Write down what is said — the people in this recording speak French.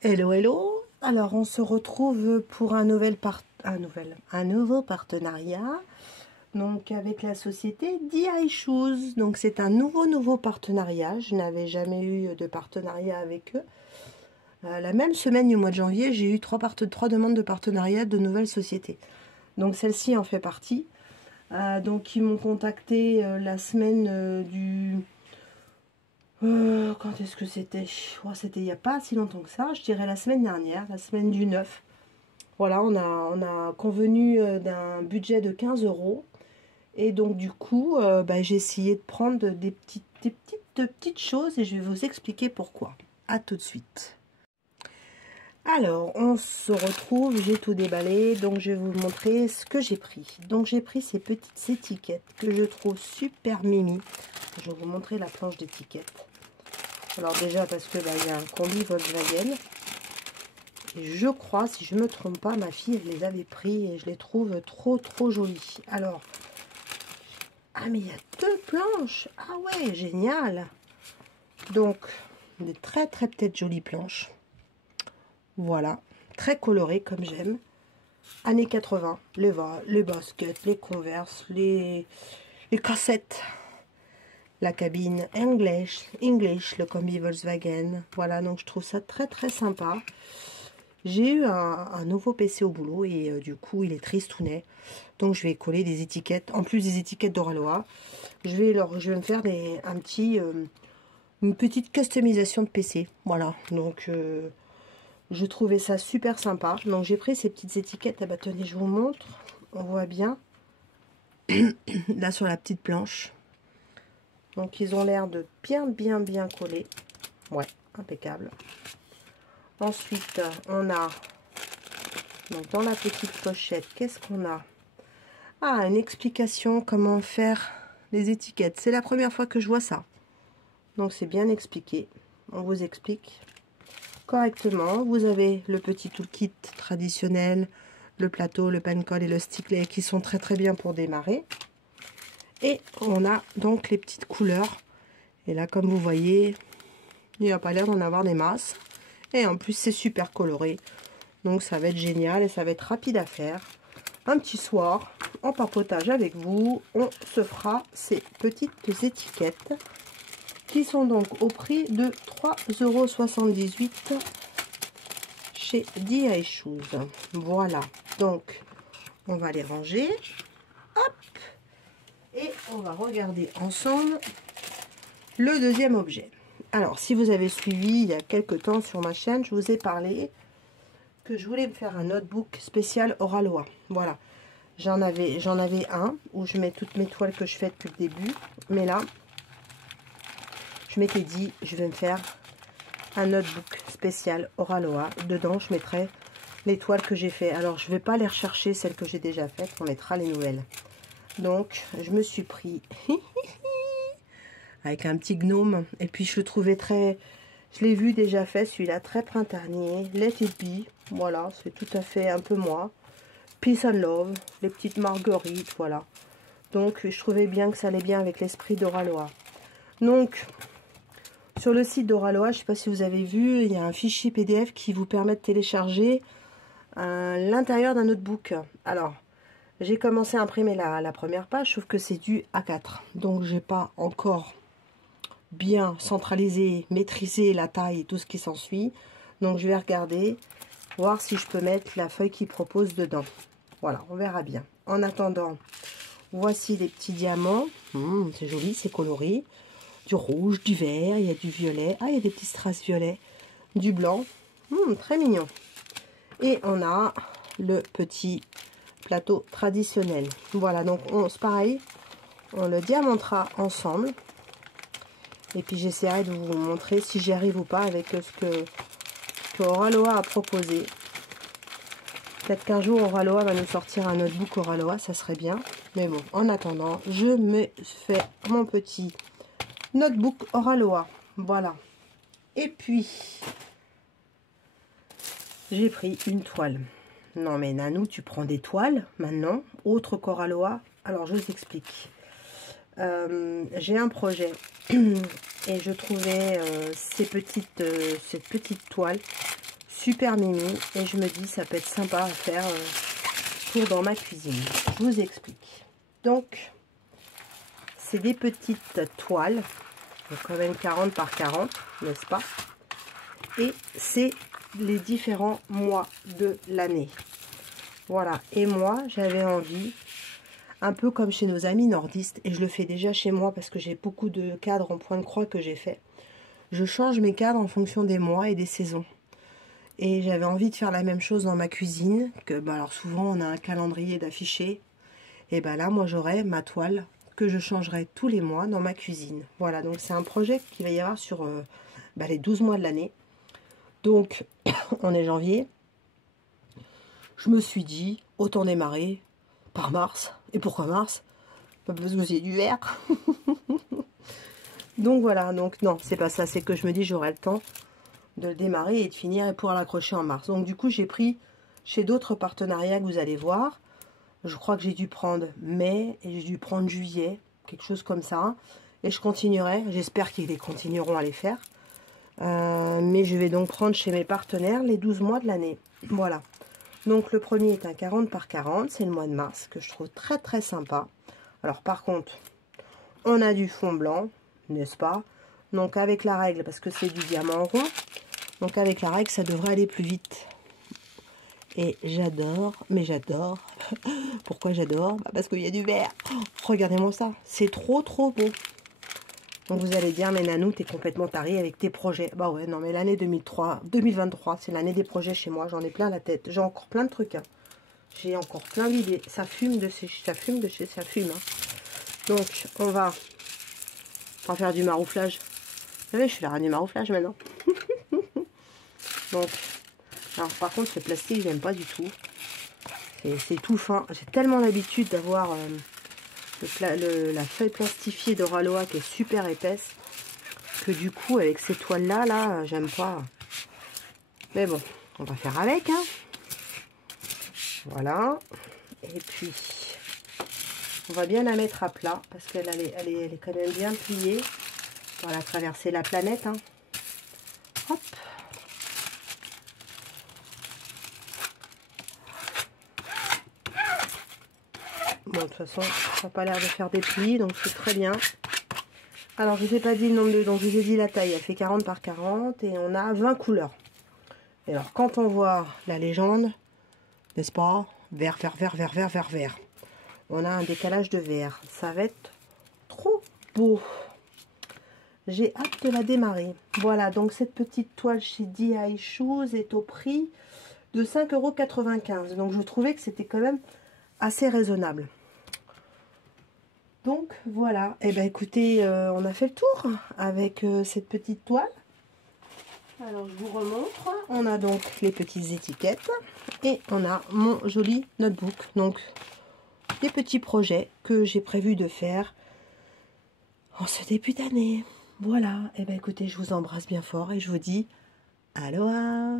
Hello, hello. Alors, on se retrouve pour un nouveau partenariat. Donc, avec la société DI Shoes. Donc, c'est un nouveau partenariat. Je n'avais jamais eu de partenariat avec eux. La même semaine du mois de janvier, j'ai eu trois demandes de partenariat de nouvelles sociétés. Donc, celle-ci en fait partie. Donc, ils m'ont contacté la semaine du... quand est-ce que c'était? Oh, c'était il n'y a pas si longtemps que ça, je dirais la semaine dernière, la semaine du 9. Voilà, on a convenu d'un budget de 15 €. Et donc du coup, j'ai essayé de prendre des petites choses et je vais vous expliquer pourquoi. A tout de suite. Alors, on se retrouve, j'ai tout déballé, donc je vais vous montrer ce que j'ai pris. Donc j'ai pris ces petites étiquettes que je trouve super mimi. Je vais vous montrer la planche d'étiquettes. Alors déjà parce que il y a un combi Volkswagen. Et je crois, si je ne me trompe pas, ma fille elle les avait pris et je les trouve trop jolies. Alors, ah mais il y a deux planches. Ah ouais, génial. Donc, des très peut-être jolies planches. Voilà, très colorées comme j'aime. Années 80, les baskets, les Converse, les cassettes. La cabine English, le combi Volkswagen. Voilà, donc je trouve ça très sympa. J'ai eu un nouveau PC au boulot et du coup il est tristounet. Donc je vais coller des étiquettes, en plus des étiquettes d'Oraloa. Je vais me faire une petite customisation de PC. Voilà, donc je trouvais ça super sympa. Donc j'ai pris ces petites étiquettes. Ah bah tenez, je vous montre. On voit bien là sur la petite planche. Donc ils ont l'air de bien coller. Ouais, impeccable. Ensuite, on a, donc dans la petite pochette, qu'est-ce qu'on a? Ah, une explication comment faire les étiquettes. C'est la première fois que je vois ça. Donc c'est bien expliqué. On vous explique correctement. Vous avez le petit toolkit traditionnel, le plateau, le pencode et le sticklet qui sont très bien pour démarrer. Et on a donc les petites couleurs. Et là, comme vous voyez, il n'y a pas l'air d'en avoir des masses. Et en plus, c'est super coloré. Donc, ça va être génial et ça va être rapide à faire. Un petit soir, en papotage avec vous, on se fera ces petites étiquettes qui sont donc au prix de 3,78 € chez DI Shoes. Voilà. Donc, on va les ranger. Hop! Et on va regarder ensemble le deuxième objet. Alors, si vous avez suivi il y a quelques temps sur ma chaîne, je vous ai parlé que je voulais me faire un notebook spécial Oraloa. Voilà, j'en avais un où je mets toutes mes toiles que je fais depuis le début. Mais là, je m'étais dit, je vais me faire un notebook spécial Oraloa. Dedans, je mettrai les toiles que j'ai fait. Alors, je ne vais pas les rechercher, celles que j'ai déjà faites. On mettra les nouvelles. Donc, je me suis pris avec un petit gnome. Et puis, je le trouvais je l'ai vu déjà fait, celui-là, très printanier. Let It Be. Voilà, c'est tout à fait un peu moi. Peace and Love. Les petites marguerites, voilà. Donc, je trouvais bien que ça allait bien avec l'esprit d'Oraloa. Donc, sur le site d'Oraloa, je ne sais pas si vous avez vu, il y a un fichier PDF qui vous permet de télécharger l'intérieur d'un notebook. Alors, j'ai commencé à imprimer la première page, sauf que c'est du A4. Donc, j'ai pas encore bien centralisé, maîtrisé la taille et tout ce qui s'ensuit. Donc, je vais regarder, voir si je peux mettre la feuille qu'il propose dedans. Voilà, on verra bien. En attendant, voici les petits diamants. C'est joli, c'est coloré. Du rouge, du vert, il y a du violet. Ah, il y a des petits strass violets. Du blanc. Très mignon. Et on a le petit plateau traditionnel. Voilà, donc c'est pareil. On le diamantera ensemble. Et puis j'essaierai de vous montrer si j'y arrive ou pas avec ce que Oraloa a proposé. Peut-être qu'un jour Oraloa va nous sortir un notebook Oraloa, ça serait bien. Mais bon, en attendant, je me fais mon petit notebook Oraloa. Voilà. Et puis, j'ai pris une toile. Non mais Nanou, tu prends des toiles maintenant, autre qu'Oraloa. Alors je vous explique. J'ai un projet et je trouvais cette petite toile super mimi. Et je me dis, ça peut être sympa à faire pour dans ma cuisine. Je vous explique. Donc, c'est des petites toiles. Donc quand même 40 par 40, n'est-ce pas? Et c'est les différents mois de l'année. Voilà. Et moi, j'avais envie, un peu comme chez nos amis nordistes, et je le fais déjà chez moi parce que j'ai beaucoup de cadres en point de croix que j'ai fait. Je change mes cadres en fonction des mois et des saisons. Et j'avais envie de faire la même chose dans ma cuisine, que bah alors souvent on a un calendrier d'affichés. Et ben là, moi j'aurai ma toile que je changerai tous les mois dans ma cuisine. Voilà, donc c'est un projet qui va y avoir sur les 12 mois de l'année. Donc, on est janvier. Je me suis dit, autant démarrer par mars. Et pourquoi mars? Parce que c'est du vert. Donc voilà, donc non, c'est pas ça. C'est que je me dis, j'aurai le temps de le démarrer et de finir et pouvoir l'accrocher en mars. Donc du coup, j'ai pris chez d'autres partenariats que vous allez voir. Je crois que j'ai dû prendre mai et j'ai dû prendre juillet, quelque chose comme ça. Et je continuerai. J'espère qu'ils continueront à les faire. Mais je vais donc prendre chez mes partenaires les 12 mois de l'année. Voilà. Donc le premier est un 40 par 40. C'est le mois de mars que je trouve très très sympa. Alors par contre, on a du fond blanc, n'est-ce pas? Donc avec la règle, parce que c'est du diamant rond. Donc avec la règle, ça devrait aller plus vite. Et j'adore, mais j'adore. Pourquoi j'adore? Parce qu'il y a du vert. Oh, regardez-moi ça. C'est trop trop beau. Donc vous allez dire, mais Nanou, t'es complètement tarée avec tes projets. Bah ouais, non, mais l'année 2023, c'est l'année des projets chez moi. J'en ai plein la tête. J'ai encore plein de trucs. Hein. J'ai encore plein d'idées. Ça fume de chez ça fume. Hein. Donc, on va faire du marouflage. Vous savez, je suis la reine du marouflage maintenant. Donc, alors par contre, ce plastique, j'aime pas du tout. C'est tout fin. J'ai tellement l'habitude d'avoir la feuille plastifiée de Ralois qui est super épaisse que du coup, avec ces toiles-là, là, j'aime pas. Mais bon, on va faire avec. Hein. Voilà. Et puis, on va bien la mettre à plat parce qu'elle elle est quand même bien pliée. Voilà, traverser la planète. Hein. Hop. Bon, de toute façon, ça n'a pas l'air de faire des plis, donc c'est très bien. Alors, je ne vous ai pas dit le nombre de... Donc, je vous ai dit la taille. Elle fait 40 par 40 et on a 20 couleurs. Et alors, quand on voit la légende, n'est-ce pas? Vert, vert, vert, vert, vert, vert, vert. On a un décalage de vert. Ça va être trop beau. J'ai hâte de la démarrer. Voilà, donc cette petite toile chez DI Shoes est au prix de 5,95 €. Donc, je trouvais que c'était quand même assez raisonnable. Donc voilà, et ben écoutez, on a fait le tour avec cette petite toile. Alors je vous remontre, on a donc les petites étiquettes et on a mon joli notebook. Donc des petits projets que j'ai prévu de faire en ce début d'année. Voilà, et ben écoutez, je vous embrasse bien fort et je vous dis aloha.